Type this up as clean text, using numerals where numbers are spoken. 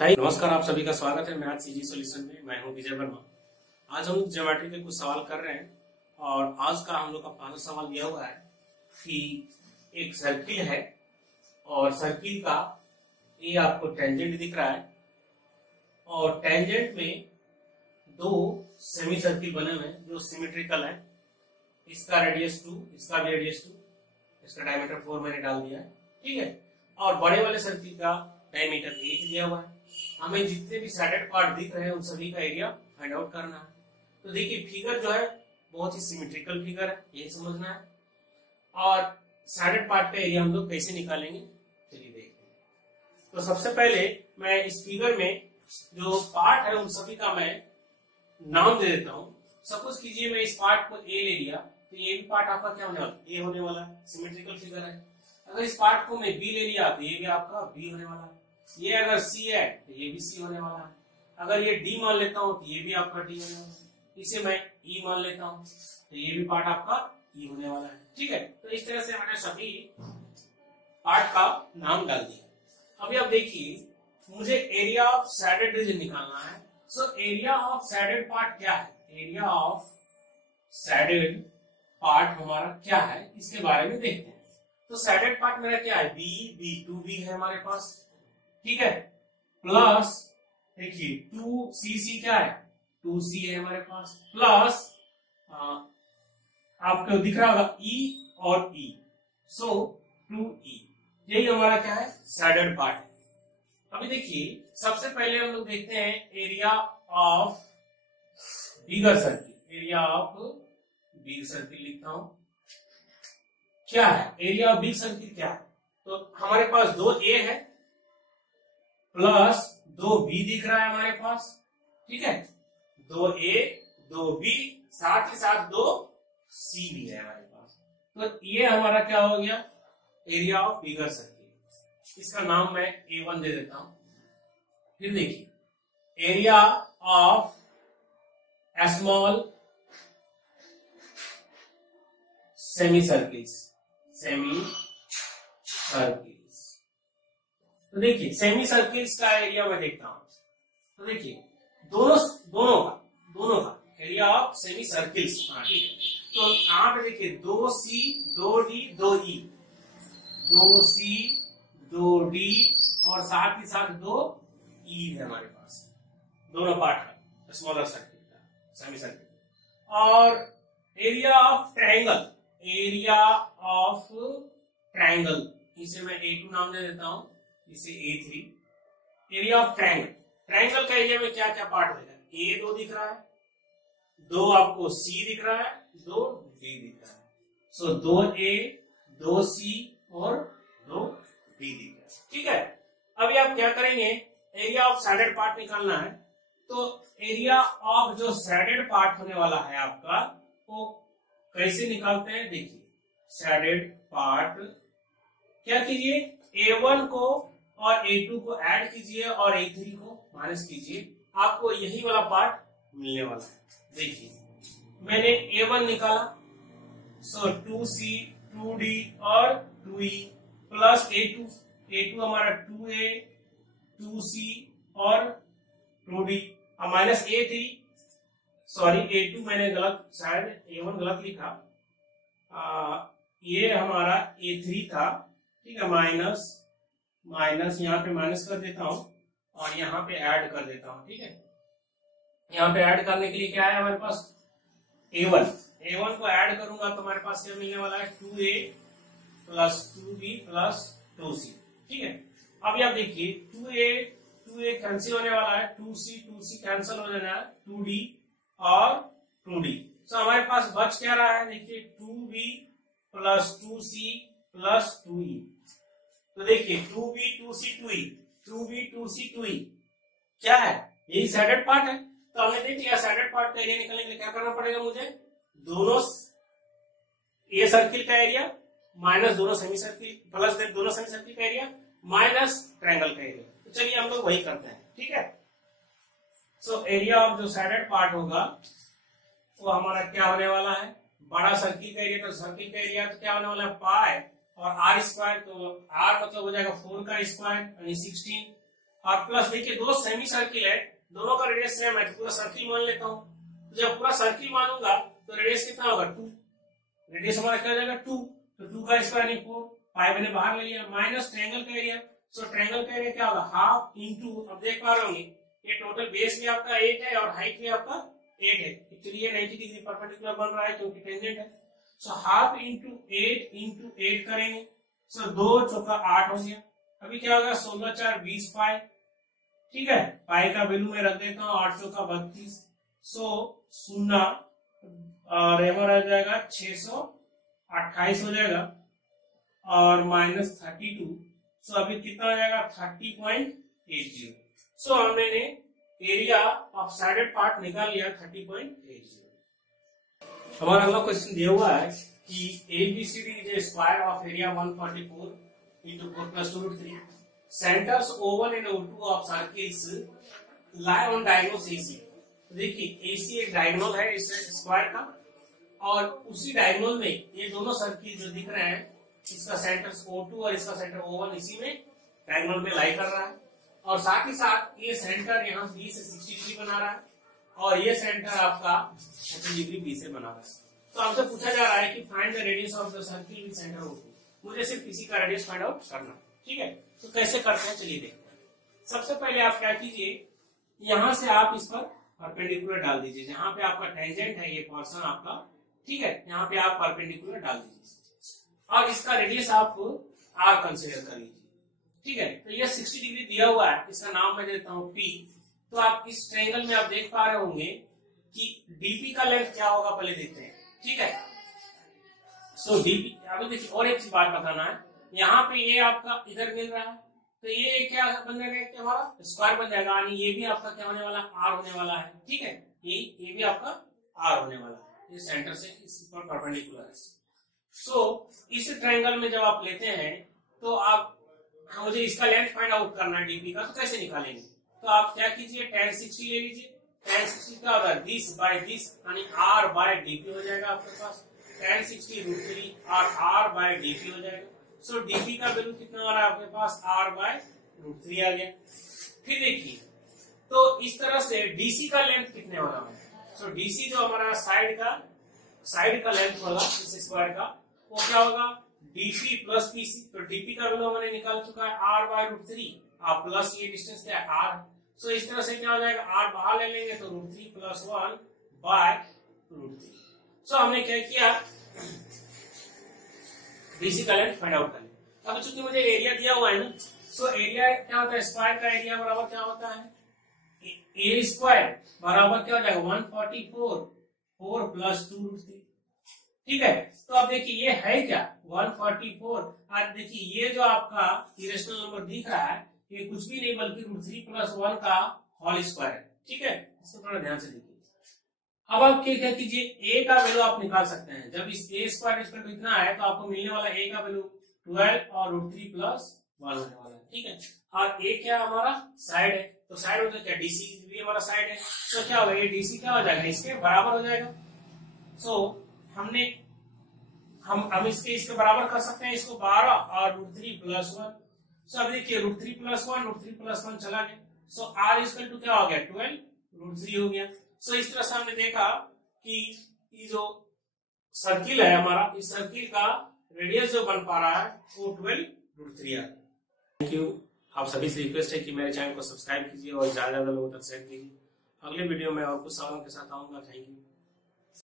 हाय नमस्कार, आप सभी का स्वागत है मैथ सीजी सॉल्यूशन में। मैं हूं विजय वर्मा। आज हम लोग ज्योमेट्री के कुछ सवाल कर रहे हैं और आज का हम लोग का पहला सवाल यह हुआ है कि एक सर्किल है और सर्किल का ये आपको टेंजेंट दिख रहा है और टेंजेंट में दो सेमी सर्किल बने हुए हैं जो सिमेट्रिकल है। इसका रेडियस 2, इसका भी रेडियस 2, इसका डायमीटर 4 मैंने डाल दिया है, ठीक है। और बड़े वाले सर्किल का डायमीटर 8 दिया हुआ है। हमें जितने भी सैडेड पार्ट दिख रहे हैं उन सभी का एरिया फाइंड आउट करना है। तो देखिए फिगर जो है बहुत ही सिमेट्रिकल फिगर है, यही समझना है। और सैडेड पार्ट का एरिया हम लोग कैसे निकालेंगे चलिए देखते हैं। तो सबसे पहले मैं इस फिगर में जो पार्ट है उन सभी का मैं नाम दे देता हूँ। सपोज कीजिए मैं इस पार्ट को ए ले लिया तो ये भी पार्ट आपका क्या होने वाला, ए होने वाला है, सिमेट्रिकल फिगर है। अगर इस पार्ट को मैं बी ले लिया तो ये भी आपका बी होने वाला है। ये अगर सी है तो ये भी सी होने वाला है। अगर ये डी मान लेता हूं तो ये भी आपका डी होने वाला है। इसे मैं ई मान लेता हूं तो ये भी पार्ट आपका ई होने वाला है, ठीक है। तो इस तरह से मैंने सभी पार्ट का नाम डाल दिया। अभी आप देखिए मुझे एरिया ऑफ सैडेड रीजन निकालना है। So area of shaded part क्या है, एरिया ऑफ सैडेड पार्ट हमारा क्या है इसके बारे में देखते हैं। तो सैडेड पार्ट मेरा क्या है, बी 2b है हमारे पास, ठीक है। प्लस देखिए 2cc क्या है, 2c है हमारे पास, प्लस आपको दिख रहा होगा e और e, सो 2e। यही हमारा क्या है, सैडेड पार्ट है। अभी देखिए सबसे पहले हम लोग देखते हैं area of bigger circle. Area of big circle लिखता हूं, क्या है एरिया ऑफ बिग सर्किल क्या है। तो हमारे पास 2a है प्लस 2b दिख रहा है हमारे पास, ठीक है। 2a 2b साथ ही साथ 2c भी है हमारे पास। तो ये हमारा क्या हो गया, एरिया ऑफ बिगर सर्किल। इसका नाम मैं A1 दे देता हूं। फिर देखिए area of small semi circles, semi circles. तो देखिए सेमी सर्किल्स का एरिया मैं देखता हूं। तो देखिए दोनों का एरिया ऑफ सेमी सर्किल्स, ठीक है। तो यहां पे देखिए 2c 2d 2e, 2c 2d और साथ ही साथ 2e है हमारे पास, दोनों पार्ट का स्मॉलर सर्किल का, सेमी सर्किल। और area of triangle, area of triangle, इसे मैं A2 नाम दे देता हूं, इसे A3। Area of triangle, triangle का एरिया में क्या क्या पार्ट होगा, A 2 दिख रहा है, 2 आपको C दिख रहा है, 2 D दिख रहा है। सो 2A 2C और 2D दिख रहा है, ठीक है। अभी आप क्या करेंगे, एरिया ऑफ सैडेड पार्ट निकालना है। तो एरिया ऑफ जो सैडेड पार्ट होने वाला है आपका वो कैसे निकालते हैं, देखिए सैडेड पार्ट क्या कीजिए, A1 को और A2 को ऐड कीजिए और A3 को माइनस कीजिए, आपको यही वाला पार्ट मिलने वाला है। देखिए मैंने A1 निकाला, सो 2C 2D और 2E प्लस A2 हमारा 2A 2C और 2D minus A3, sorry A2 मैंने गलत, शायद A1 गलत लिखा, ये हमारा A3 था, ठीक है। माइनस यहाँ पे माइनस कर देता हूं और यहाँ पे ऐड कर देता हूं, ठीक है। यहाँ पे ऐड करने के लिए क्या है हमारे पास, A1 को ऐड करूंगा तो हमारे पास क्या मिलने वाला है, 2A plus 2B plus 2C, ठीक है। अभी आप देखिए 2A कैंसिल होने वाला है, 2C कैंसिल हो जाना है, 2D और 2D। तो हमारे पास बच क्या रहा है, देखिए 2B plus 2C plus 2E। तो देखिए 2B 2C 2E, 2B 2C 2E क्या है, यही सैडेड पार्ट है। तो हमने देख लिया सैडेड पार्ट का एरिया निकालने के लिए क्या करना पड़ेगा मुझे, दोनों ये सर्किल का एरिया माइनस दोनों सेमी सर्किल प्लस दोनों सेमी सर्किल का एरिया माइनस ट्रायंगल का एरिया। तो चलिए हम लोग वही करते हैं, ठीक है। सो एरिया ऑफ जो सैडेड पार्ट होगा वो हमारा क्या होने वाला है, बड़ा सर्किल का एरिया, तो सर्किल का एरिया तो क्या होने वाला है पाई और R स्क्वायर, तो R मतलब हो जाएगा 4 का स्क्वायर यानी 16 और प्लस देखिए दो सेमी सर्किल है, दोनों का रेडियस सेम है तो पूरा सर्किल मान लेता हूँ। तो जब पूरा सर्किल मानूंगा तो रेडियस कितना होगा 2, रेडियस हमारा क्या हो जाएगा 2, तो 2 का स्क्वायर यानी 4, पाई मैंने बाहर ले लिया, माइनस ट्रायंगल का एरिया। सो ट्रायंगल का एरिया क्या होगा हाफ इंटू, अब देख पा रहे होंगे ये टोटल बेस भी आपका 8 है और हाइट भी आपका 8 है, एक्चुअली ये 90 डिग्री परपेंडिकुलर बन रहा है क्योंकि टेंजेंट है। सो हाफ इंटू 8 करेंगे, सो 2 चौका 8 हो गया। अभी क्या होगा 16 4 20 पाई, ठीक है, पाई का वैल्यू में रख देता हूँ 8 चौका 32, सो 0 और हमारा आ जाएगा 628 हो जाएगा और माइनस 32, सो अभी कितना हो जाएगा 30.80। सो हमने एरिया ऑफ साइडेड पार्ट निकाल लिया 30.80। हमारा अगला क्वेश्चन दिया हुआ है कि ABCD is a square of area 144 into 4 plus 2 root 3. Centers O1 and O2 of circles lie on diagonals AC. देखिए AC एक डायगोनल है इस स्क्वायर का और उसी डायगोनल में ये दोनों सर्किल जो दिख रहे हैं इसका सेंटर O2 और इसका सेंटर O1 इसी में डायगोनल में लाई कर रहा है और साथ ही साथ ये सेंटर यहाँ B से 60 डिग्री बना रहा है और ये सेंटर आपका 30 डिग्री B से बना रहा है। तो आपसे पूछा जा रहा है कि find the radius of the circle with centre O2। मुझे सिर्फ इसी का रेडियस फाइंड आउट करना, ठीक है। तो कैसे करते हैं चलिए देखते हैं। सबसे पहले आप क्या कीजिए, यहां से आप इस पर परपेंडिकुलर डाल दीजिए, जहां पे आपका टेंजेंट है ये पोर्शन आपका, ठीक है, यहाँ पे आप परपेंडिकुलर डाल दीजिए और इसका रेडियस आप r कंसीडर कर लीजिए, ठीक है। तो ये 60 डिग्री दिया हुआ है, इसका नाम मैं देता हूँ P। तो आप इस ट्रायंगल में आप देख पा रहे होंगे कि DP का लेंथ क्या होगा पहले देखते हैं, ठीक है। सो DP, अभी देखिए और एक चीज बात बताना है, यहाँ पे ये आपका इधर मिल रहा है तो ये क्या बन जाएगा हमारा स्क्वायर बन जाएगा, यानी ये भी आपका क्या होने वाला r होने वाला है, ठीक है। ये भी आपका r होने वाला है, ये सेंटर से इस पर परपेंडिकुलर है। सो इस ट्रायंगल में जब आप लेते हैं तो आप मुझे इसका लेंथ फाइंड आउट करना है DP का, तो कैसे निकालेंगे, तो आप क्या कीजिए tan 60 ले लीजिए। tan 60 क्या होगा दिस बाय दिस यानी r बाय DP हो जाएगा आपके पास, tan 60 √3 और r बाय DP हो जाएगा। सो DP का वैल्यू कितना आ रहा है आपके पास r बाय √3 आ गया। फिर देखिए तो इस तरह से DC का लेंथ कितने वाला है, सो DC जो हमारा साइड का लेंथ होगा इस स्क्वायर का वो क्या होगा DP प्लस PC। तो DP का वैल्यू हमने निकाल चुका है r बाय √3 और प्लस ये डिस्टेंस क्या है r। सो इस तरह से क्या हो जाएगा r बाहर ले लेंगे तो √3 प्लस 1 बाय √3। सो हमने क्या किया DC का लेंथ फाइंड आउट कर लिया। अब चूंकि मुझे एरिया दिया हुआ है ना, सो एरिया क्या होता है स्क्वायर का एरिया बराबर क्या होता है A स्क्वायर बराबर क्या हो जाएगा 144 4 प्लस 2 √3, ठीक है। तो अब देखिए ये है क्या 144 और देखिए ये जो आपका इरेशनल नंबर दिख रहा है ये कुछ भी नहीं बल्कि √3 प्लस 1 का होल स्क्वायर है, ठीक है। इसको थोड़ा ध्यान से देखिए। अब आप क्या कीजिए A का वैल्यू आप निकाल सकते हैं, जब इस A स्क्वायर इस पर इतना है तो आपको मिलने वाला A का वैल्यू 12 और √3 प्लस 1 होने वाला है, ठीक है। और A क्या हमारा साइड है, तो साइड मतलब क्या DC भी हमारा साइड है, तो क्या होगा ये DC क्या हो जाएगा इसके बराबर हो जाएगा। सो हम इसके बराबर कर सकते हैं इसको 12 और √3 प्लस 1। सो अब देखिए √3 प्लस 1 चला गया, सो r इक्वल टू क्या हो गया 12 √3 हो गया। सो इस तरह से हमने देखा कि ये जो सर्किल है हमारा, इस सर्किल का रेडियस जो बन पा रहा है वो 12 √3 है। Thank you. आप सभी से रिक्वेस्ट है कि मेरे चैनल को सब्सक्राइब कीजिए और ज्यादा लोगों तक शेयर कीजिए। अगले वीडियो में और कुछ सवालों के साथ आऊंगा। Thank you.